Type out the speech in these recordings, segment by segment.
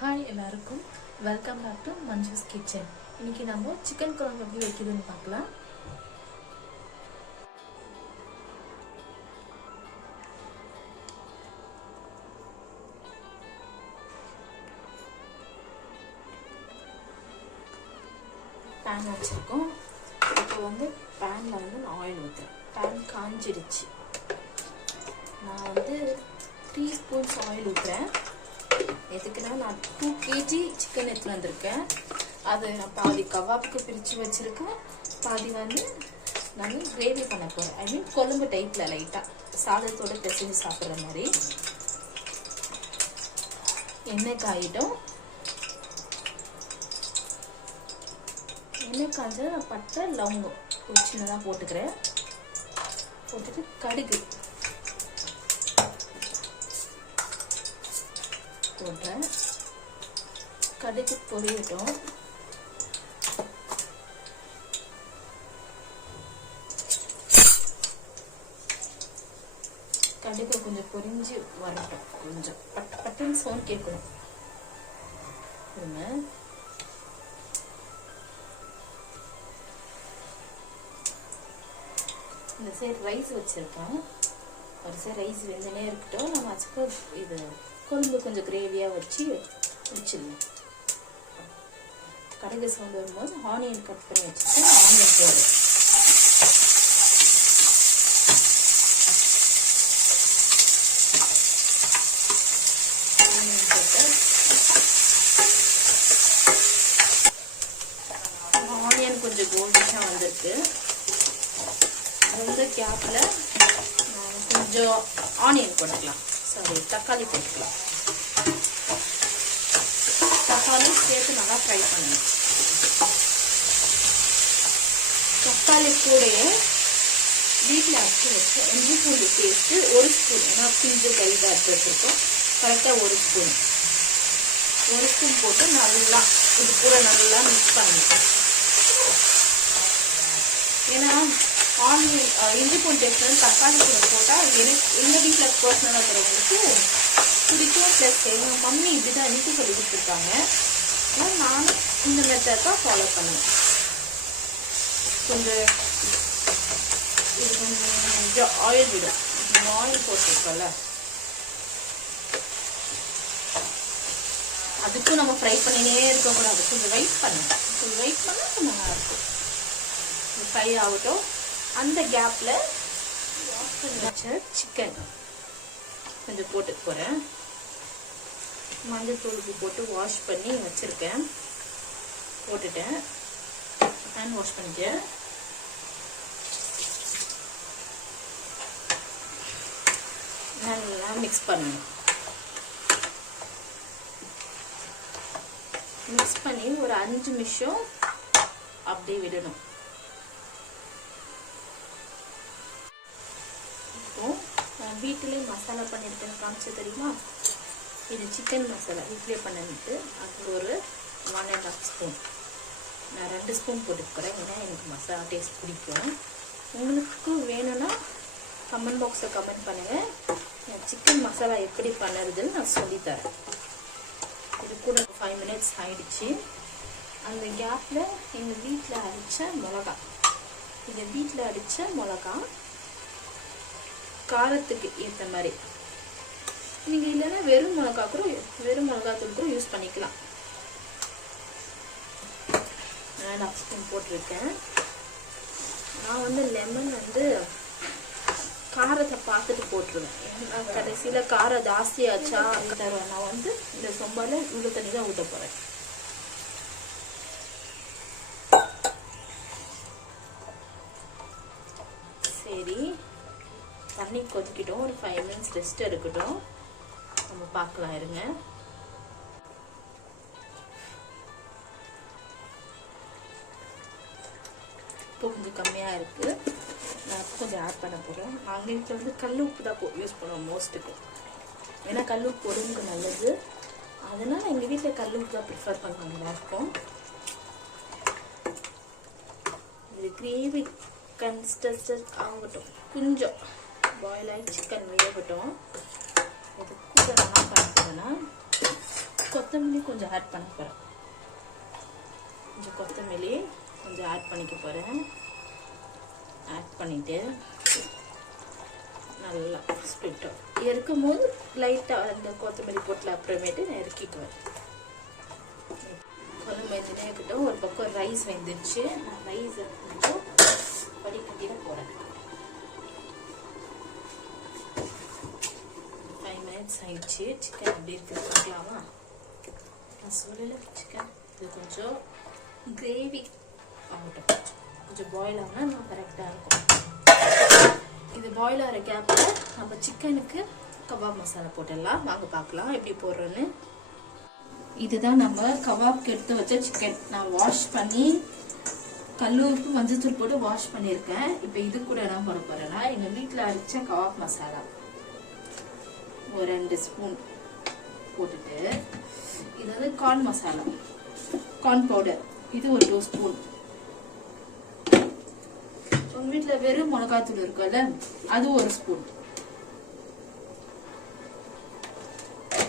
Hi எல்லாருக்கும் welcome back to Manju's kitchen. இன்னைக்கு நம்ம சிக்கன் குழம்பு எப்படி வைக்கிறதுன்னு பார்க்கலாம். பேன் வச்சுருக்கோம். இப்போ வந்து பேனில் வந்து நான் ஆயில் ஊற்றுறேன். பேன் காஞ்சிடுச்சு. நான் வந்து 3 ஸ்பூன்ஸ் ஆயில் ஊற்றுறேன். எதுக்குன்னா நான் 2 kg சிக்கன் எடுத்துகிட்டு வந்திருக்கேன். அது நான் பாதி கவாப்புக்கு பிரித்து வச்சுருக்கேன், பாதி வந்து நான் கிரேவி பண்ண போகிறேன். ஐ மீன் கொழம்பு டைப்பில் லைட்டாக சாதத்தோடு பிசைஞ்சு சாப்பிட்ற மாதிரி. எண்ணெய் காயிடும். எண்ணெய் காய்ச்சல் நான் பட்டை லவங்கம் ஒரு சின்னதாக போட்டுக்கிறேன். போட்டுட்டு கடுகு போடுறேன். கடுகு பொரியட்டும். கடுகு கொஞ்சம் பொரிஞ்சு வரட்டும். கொஞ்சம் பட்டு பட்டுன்னு சவுண்ட் கேட்கணும். இந்த சைடு ரைஸ் வச்சிருக்கேன். ஒரு சைடு ரைஸ் வெந்தனே இருக்கட்டும். நம்ம வச்சுக்க இது கொழம்பு கொஞ்சம் கிரேவியாக வச்சு முடிச்சிடலாம். கடுகு சவுண்ட் வரும்போது ஆனியன் கட் பண்ணி வச்சுட்டு ஆனியன் போடு. ஆனியன் போட்டு ஆனியன் கொஞ்சம் கோல்டிஷாக வந்திருக்கு. அந்த கேப்பில் கொஞ்சம் ஆனியன் போட்டுக்கலாம். சாரி, தக்காளி போட்டுக்கலாம். தக்காளி சேர்த்து நல்லா ஃப்ரை பண்ணணும். தக்காளி கூட வீட்டில் அரைச்சி வச்சு இஞ்சி பூண்டு பேஸ்ட்டு 1 ஸ்பூன், ஏன்னா பிஞ்சு கையில் அரைச்சி வச்சுருக்கோம். கரெக்டாக 1 ஸ்பூன் போட்டு நல்லா இது கூட நல்லா மிக்ஸ் பண்ணணும். ஏன்னா ஆனியன் இஞ்சி பூண்டு பேஸ்ட் தக்காளி கூட போட்டால் எங்கள் வீட்டில் பர்சனலாக இருக்கிறவங்களுக்கு பிடிக்கும். ப்ளஸ் எங்கள் மம்மி இப்படி தான் எனக்கு சொல்லி கொடுத்துருக்காங்க. ஆனால் நானும் இந்த மெத்தட் தான் ஃபாலோ பண்ணுவேன். கொஞ்சம் இது கொஞ்சம் ஆயில் விடும். ஆயில் போட்டிருக்கோம்ல, அதுக்கும் நம்ம ஃப்ரை பண்ணினே இருக்கக்கூடாது. கொஞ்சம் வெயிட் பண்ணணும். கொஞ்சம் வெயிட் பண்ணால் நல்லாயிருக்கும். ஃப்ரை ஆகட்டும். அந்த கேப்பில் வாஷ் பண்ணி வச்ச சிக்கன் கொஞ்சம் போட்டு போகிறேன். மஞ்சள் தூளுக்கு போட்டு வாஷ் பண்ணி வச்சுருக்கேன். போட்டுட்டேன். ஹேண்ட் வாஷ் பண்ணிட்டேன். நல்லா மிக்ஸ் பண்ணணும். மிக்ஸ் பண்ணி ஒரு 5 நிமிஷம் அப்படியே விடணும். வீட்டிலே மசாலா பண்ணியிருக்கேன், காமிச்சு தெரியுமா? இது சிக்கன் மசாலா வீட்டிலே பண்ணிட்டு அது ஒரு 1.5 ஸ்பூன். நான் 2 ஸ்பூன் போட்டுக்கிறேன். ஏன்னா எனக்கு மசாலா டேஸ்ட் பிடிக்கும். உங்களுக்கு வேணும்னா கமெண்ட் பாக்ஸில் கமெண்ட் பண்ணுங்கள். சிக்கன் மசாலா எப்படி பண்ணுறதுன்னு நான் சொல்லித்தரேன். இது கூட 5 மினிட்ஸ் ஆயிடுச்சு. அந்த கேப்பில் எங்கள் வீட்டில் அடித்த மிளகா, இது வீட்டில் அடித்த மிளகா காரத்துக்கு ஏற்ற மாதிரி. நீங்கள் இல்லைன்னா வெறும் மிளகாத்தூள் கூட யூஸ் பண்ணிக்கலாம். 1.5 ஸ்பூன் போட்டிருக்கேன். நான் வந்து லெமன் வந்து காரத்தை பார்த்துட்டு போட்டுருவேன். ஏன்னா கடைசியில் காரம் ஜாஸ்தியாச்சா தருவேன். நான் வந்து இந்த சொம்பால உள்ள தண்ணி தான் ஊற்ற போகிறேன். சரி, தண்ணி கொதிக்கிட்டோம். ஒரு 5 மினிட்ஸ் ரெஸ்ட் எடுக்கட்டும். நம்ம பார்க்கலாம், இருங்க. இப்போ கொஞ்சம் கம்மியாக இருக்குது. நான் கொஞ்சம் ஆட் பண்ண போகிறேன். நாங்கள் வீட்டில் வந்து கல் உப்பு தான் யூஸ் பண்ணுவோம் மோஸ்ட்டுக்கும். ஏன்னா கல் உப்பு உடம்புக்கு நல்லது. அதனால் எங்கள் வீட்டில் கல் உப்பு தான் ப்ரிஃபர் பண்ணுவாங்க எல்லாருக்கும். இது கிரேவி கன்சிஸ்டன்சி ஆகட்டும். கொஞ்சம் பாயில் ஆகி சிக்கன் வேகட்டும். இது கூட நான் பண்ணுறேன்னா கொத்தமல்லி கொஞ்சம் ஆட் பண்ண போகிறேன். கொஞ்சம் கொத்தமல்லி கொஞ்சம் ஆட் பண்ணிக்க போகிறேன். ஆட் பண்ணிவிட்டு நல்லா ஸ்ப்ளிட்டோ இறக்கும் போது லைட்டாக அந்த கொத்தமல்லி போட்டில் அப்புறமேட்டு நான் இறக்கிக்குவேன். குழம்பு வெந்துனே இருக்கட்டும். ஒரு பக்கம் ரைஸ் வெந்துருச்சு. நான் ரைஸ் கொஞ்சம் வடிகட்டிட போகிறேன். 5 minutes ஆயிடுச்சு. சிக்கன் அப்படி இருக்குது பார்க்கலாமா? நான் சொல்லலை சிக்கன் இது கொஞ்சம் கிரேவி ஆகட்டும். கொஞ்சம் பாயில் ஆனால் நான் கரெக்டாக இருக்கும். இது பாயில் ஆகிற கேப்பில் நம்ம சிக்கனுக்கு கபாப் மசாலா போட்டுடலாம். வாங்க பார்க்கலாம் எப்படி போடுறோன்னு. இதுதான் நம்ம கபாப்க்கு எடுத்து வச்ச சிக்கன். நான் வாஷ் பண்ணி கல்லுப்பு மஞ்சத்தூள் போட்டு வாஷ் பண்ணியிருக்கேன். இப்போ இது கூட என்ன போட போகிறேன்னா எங்கள் வீட்டில் அரைச்ச கபாப் மசாலா ஒரு 2 ஸ்பூன் போட்டுட்டு, இது வந்து கார்ன் மசாலா, கார்ன் பவுடர், இது ஒரு 2 ஸ்பூன். உங்கள் வீட்டில் வெறும் மிளகாத்தூள் இருக்குல்ல, அது ஒரு ஸ்பூன்.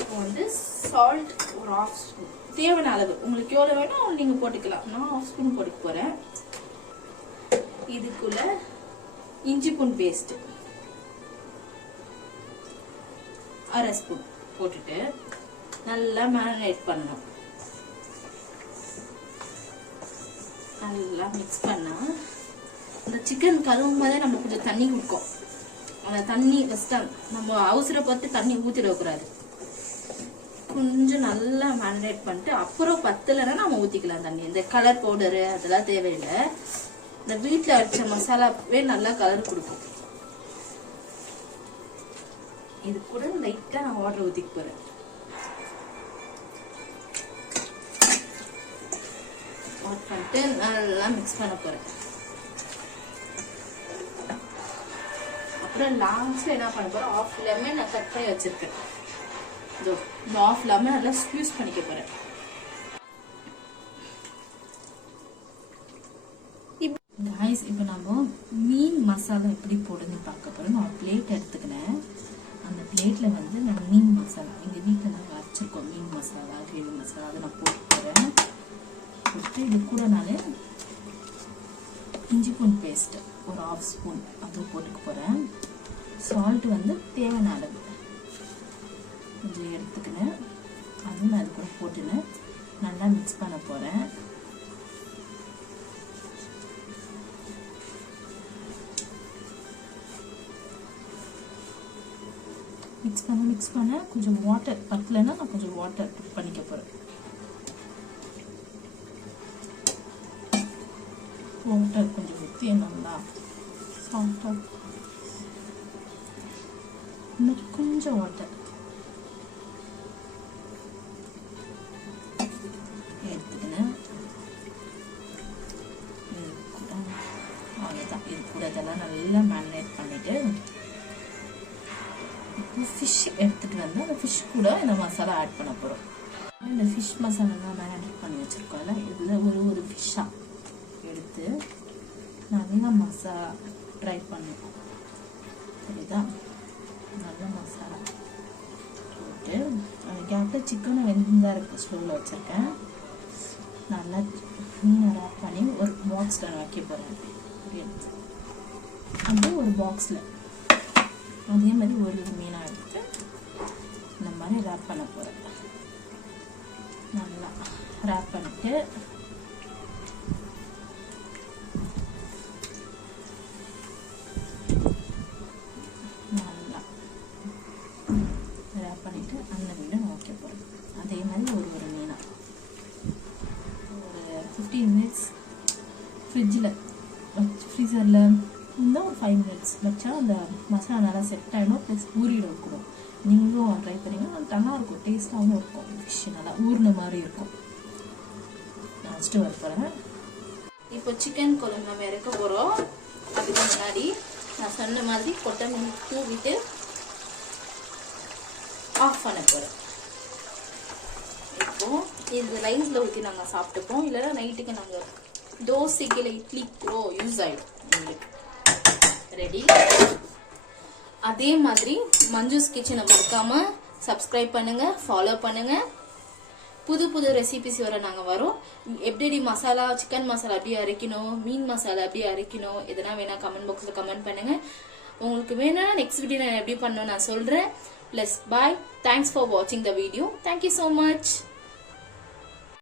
இப்போ வந்து சால்ட் ஒரு 1/2 ஸ்பூன். தேவையான அளவு உங்களுக்கு எவ்வளோ வேணும் நீங்கள் போட்டுக்கலாம். நான் 1/2 ஸ்பூன் போட்டுக்க போகிறேன். இதுக்குள்ள இஞ்சி பூண்டு பேஸ்ட் 1/2 ஸ்பூன் போட்டுட்டு நல்லா மேரினேட் பண்ணணும். நல்லா மிக்ஸ் பண்ணா இந்த சிக்கன் கழுவும் போதே நம்ம கொஞ்சம் தண்ணி கொடுக்கும். அந்த தண்ணி ஃபஸ்ட்டு நம்ம அவசரப்பட்டு தண்ணி ஊற்றிடக்கூடாது. கொஞ்சம் நல்லா மேரினேட் பண்ணிட்டு அப்புறம் பத்தலைன்னா நம்ம ஊற்றிக்கலாம் தண்ணி. இந்த கலர் பவுடரு அதெல்லாம் தேவையில்லை. இந்த வீட்டில் அரைச்ச மசாலாவே நல்லா கலர் கொடுக்கும். இது கூட லைட்டாக நான் வாட்டர் ஊற்றிக்க போகிறேன். வாட் பண்ணிட்டு நல்லா மிக்ஸ் பண்ண போகிறேன். அப்புறம் லாஸ்ட்ல என்ன பண்ண போகிறேன், 1/2 லெமன் நான் கட் பண்ணி வச்சிருக்கேன். இந்த 1/2 லெமன் நல்லா ஸ்க்யூஸ் பண்ணிக்க போகிறேன். இப்போ நம்ம மீன் மசாலா எப்படி போடுன்னு பார்க்க போகிறோம். நான் பிளேட் எடுத்துக்கிறேன். அந்த பிளேட்டில் வந்து நான் மீன் மசாலா எங்கள் வீட்டில் நாங்கள் அரைச்சிருக்கோம். மீன் மசாலா, கிரேவி மசாலா அதை நான் போட்டு போகிறேன். போட்டு இது கூட நான் இஞ்சி பூண்டு பேஸ்ட்டு ஒரு 1/2 ஸ்பூன் அதுவும் போட்டுக்க போகிறேன். சால்ட்டு வந்து தேவையான அளவு கொஞ்சம் எடுத்துக்கினேன். அதுவும் நான் அது கூட போட்டுன்னு நல்லா மிக்ஸ் பண்ண போகிறேன். மிக்ஸ் பண்ண கொஞ்சம் வாட்டர் பத்தலைன்னா நான் கொஞ்சம் வாட்டர் பண்ணிக்க போகிறேன். வாட்டர் கொஞ்சம் ஊற்றி நல்லா சாஃப்டாக இன்னும் கொஞ்சம் வாட்டர் எடுத்துக்கினேன். அவ்வளோதான். இது கூட இதெல்லாம் நல்லா மேரினேட் பண்ணிவிட்டு ஃபிஷ் எடுத்துகிட்டு வந்து அந்த ஃபிஷ் கூட இந்த மசாலா ஆட் பண்ண போகிறோம். இந்த ஃபிஷ் மசாலா தான் மேரினேட் பண்ணி வச்சுருக்கோம்ல, இதில் ஒரு ஃபிஷ்ஷாக எடுத்து நல்லா மசாலா ட்ரை பண்ணுவோம். சரிதான். நல்ல மசாலா போட்டு கேப்பில் சிக்கனை வெந்தா இருக்குது ஸ்டவ்வில் வச்சுருக்கேன். நல்லா மீனை ரேப் பண்ணி ஒரு பாக்ஸில் நான் வைக்க போகிறேன். அப்படியே ஒரு பாக்ஸில் அதே மாதிரி ஒரு மீனாக எடுத்து இந்த மாதிரி ரேப் பண்ண போகிறேன். நல்லா ரேப் பண்ணிட்டு நல்லா ரேப் பண்ணிவிட்டு அந்த மீனை நான் வைக்க போகிறேன். அதே மாதிரி ஒரு மீனாக ஒரு 15 minutes ஃப்ரிட்ஜில் ஃப்ரீசரில் இருந்தால் ஒரு 5 minutes வச்சா அந்த மசாலா நல்லா செட் ஆகிடும். ப்ளஸ் ஊறிட கூட. நீங்களும் ட்ரை பண்ணிங்கன்னா நல்லாயிருக்கும். டேஸ்ட்டாகவும் இருக்கும். ஃபிஷ் நல்லா ஊறின மாதிரி இருக்கும். நான் வச்சுட்டு வர போகிறேன். இப்போ சிக்கன் குழம்பு நம்ம இறக்க போகிறோம். அதுக்கு முன்னாடி நான் சொன்ன மாதிரி கொத்தமல்லி தூவிட்டு ஆஃப் பண்ண போகிறேன். இப்போது இது ரைஸில் ஊற்றி நாங்கள் சாப்பிட்டுப்போம். இல்லைன்னா நைட்டுக்கு நாங்கள் தோசைக்கு இல்லை இட்லி கூட யூஸ் ஆகிடும் எங்களுக்கு. ரெடி. அதே மாதிரி மஞ்சுஸ் கிச்சனை மறக்காம சப்ஸ்கிரைப் பண்ணுங்க, ஃபாலோ பண்ணுங்க. புது புது ரெசிபிஸ் வர நாங்கள் வரோம். எப்படி மசாலா, சிக்கன் மசாலா எப்படி அரைக்கணும், மீன் மசாலா எப்படி அரைக்கணும், எதனா வேணா கமெண்ட் பாக்ஸில் கமெண்ட் பண்ணுங்க. உங்களுக்கு வேணா நெக்ஸ்ட் வீடியோ நான் எப்படி பண்ணணும் நான் சொல்கிறேன். Plus bye. தேங்க்ஸ் ஃபார் வாட்சிங் the video. Thank you so much.